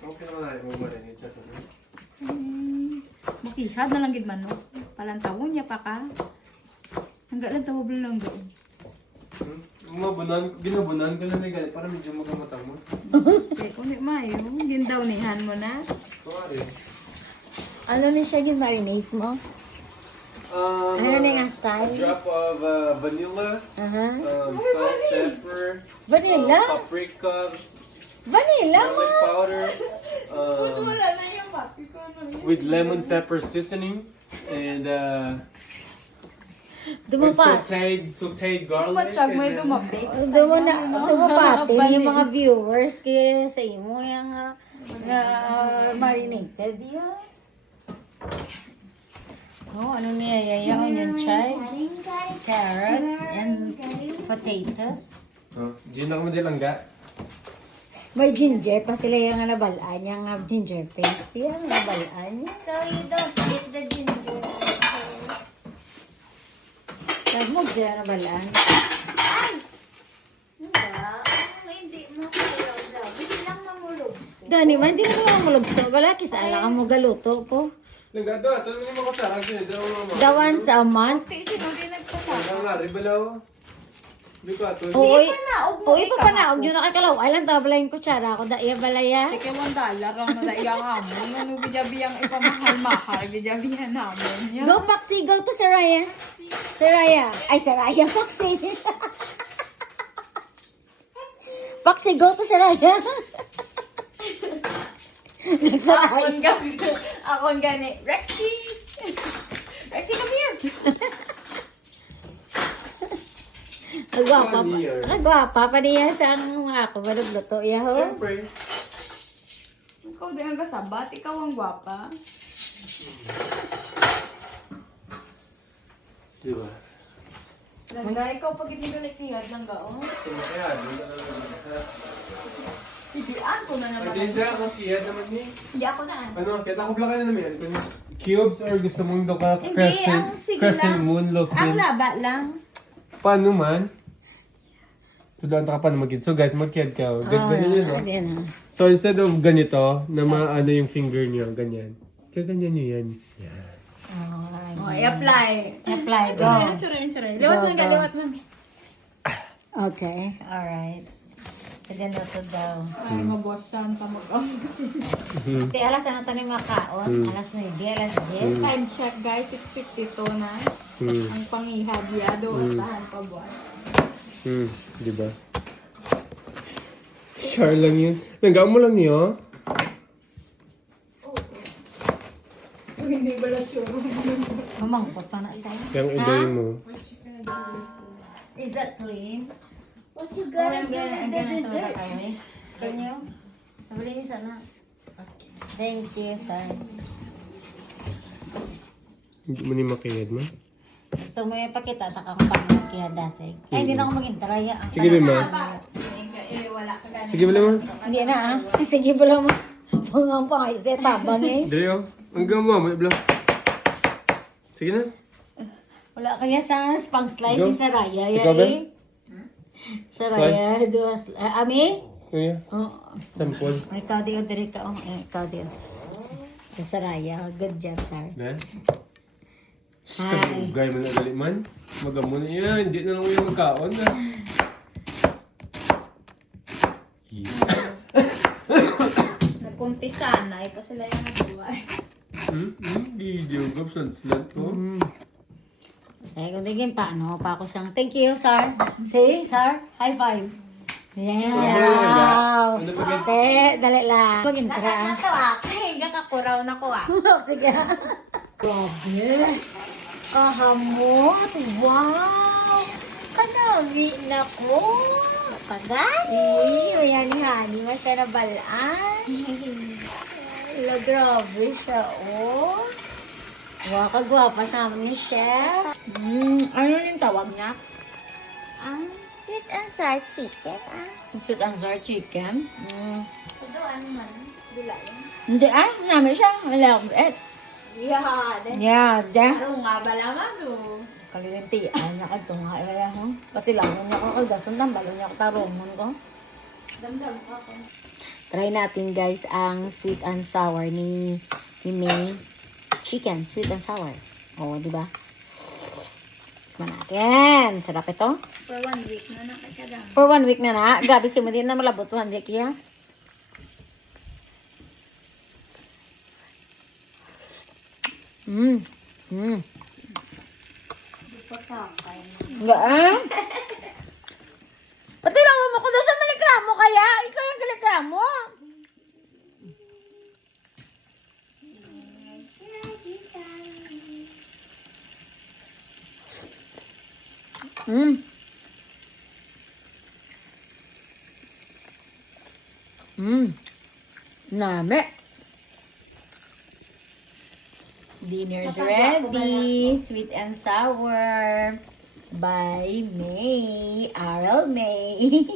Okay naman na mo marinate sa ito. Makihad na lang gid man no. Palantawon niya pa ka. Hanggang lang tawag lang doon. Ginabunan ko lang na galit para medyo magamatang mo. Eh, kung di mayo, gindawnihan mo na. Sorry. Ano na siya gin-marinate mo? Ano na nga A style? drop of vanilla, salt, pepper, Vanilla? paprika, Vanilla mo? garlic powder, Wala na yung papi ko. with lemon pepper seasoning, and Dumapat. sauteed garlic. Matsyag mo and yung dumapit. Dumapatin yung mga viewers kaya sa imo yung marinated yun. Oh, ano niya yayaon yung chives, carrots, and potatoes. Gin ako mo din lang ga. May ginger pa sila yung nabalaan, yung ginger paste. Yan, nabalaan. So you don't eat the ginger. Sabi mo sila nabalaan. Hindi mo kaya daw. Hindi lang mamulog. Dani man, hindi na ko mamulugso. Wala, kisa ala ka mo galuto po. Nagado, ito naman yung mga sarang siya. The once a month. Sino din nagpasama? Ang lari, balaw. Hindi ko ato. Uy, uy, papanaog nyo na kakalaw. Ay lang, tabala yung kutsara ako. Daya balaya. Sige $1 ang nalaiyang hamon. Ano biyabiyang ipamahal-mahal. Biyabiyan hamon. Go, Paxi. Go to Saraya. Saraya. Ay, Saraya. Paxi. Paxi, go to Saraya. Nagsaraya. Akon gani. Rexy! Rexy, come here! Agwapa pa niya sa mga ako. Malugluto. Yaho. Siyempre. Ikaw din ang kasabat. Ikaw ang gwapa. Diba? Langga, ikaw pag hindi ka nakikihat lang ka, oh. Kaya, Ibian ko na naman. hindi ako kaya naman ni. Hindi ako na. Ano, kita ko plaka na naman. Cubes or gusto mong doon ka Hindi, crescent, ang sige crescent lang. moon look Ang din. laba lang. Paano man? Tudaan ka paano mag So guys, mag-kid ka. Ganyan yun, no? Ayan na. So instead of ganito, na maano yung finger niyo, ganyan. Kaya ganyan nyo yan. Yan. Oh, i-apply. Apply. Go. Churay. Liwat lang ka, liwat lang. Okay. Alright. Sige na to daw. Ay, mabosan pa mag-ang. Di alas na tayo makaon. Alas 9, alas 10. Time check guys, 6:52 na. Ang pangihad niya, doon pa buwan. Diba? Char lang yun. Nanggaan mo lang niyo. Hindi ba lang sure? Mamang, pa na sa'yo. Yung idayin mo. Is that clean? What you gonna do I'm with the gonna throw dessert? that away. Can you? Sabili niyo sana. Thank you, sir. Hindi mo ni makiyad mo. Gusto mo yung pakita sa kang pangkiyadasig. Ay, hindi na ako mag-interaya. Sige din ma. Wala ka ganun. Sige wala mo. Hindi na ah. Sige pala mo. Pangang pangayos tabang eh. Dali oh. Hanggang mo, may blang. Sige na. Wala kaya sa spang slice Go. si Saraya. Ikaw ba? Saraya, duas. Ami? Kuya, Oh. sampol. Ikaw di o diri ka. Oh, ikaw di o. Saraya, good job, sir. Na? Hi. Gaya mo na gali man. Magamo na yan. Hindi na lang yung magkaon na. Nagkuntisan na, pa sila yung nagbuhay. Video ko. Slant ko. Eh, kung tingin paano pa ako sang thank you, sir. See, sir? High five. Yeah. Wow. Ano ba yan? Te, dali lang. Mag-intra. Ay, kakakuraw na ko ah. Sige. Grabe. Kahamot. Wow. Kanami na ko. Pagani. Ayan ni Hani. Mas ka na balaan. Wala, grabe siya, oh. Wow, kagwapa sa amin ni Chef. Ano yung tawag niya? Sweet and sour chicken, Sweet and sour chicken. Ito, ano man? Gulayan. Hindi namin siya. Wala. Yeah, Yeah, da. Pero nga ba naman to? Kalilintian na ka nga kaya ho. Pati lang niya ako kagasun ng balon niya ko tarumon ko. Damdam ako. Try natin guys ang sweet and sour ni May. Chicken, sweet and sour. O, di ba? Tikman natin. Sarap ito. For 1 week na nakakadam. For 1 week na. Grabe si mo din na malabot 1 week ya. Gaan? Patulungan mo ko daw sa malikramo kaya. Ikaw yung galikramo. Name. Dinner's ready. Sweet and sour. By May. Aral May.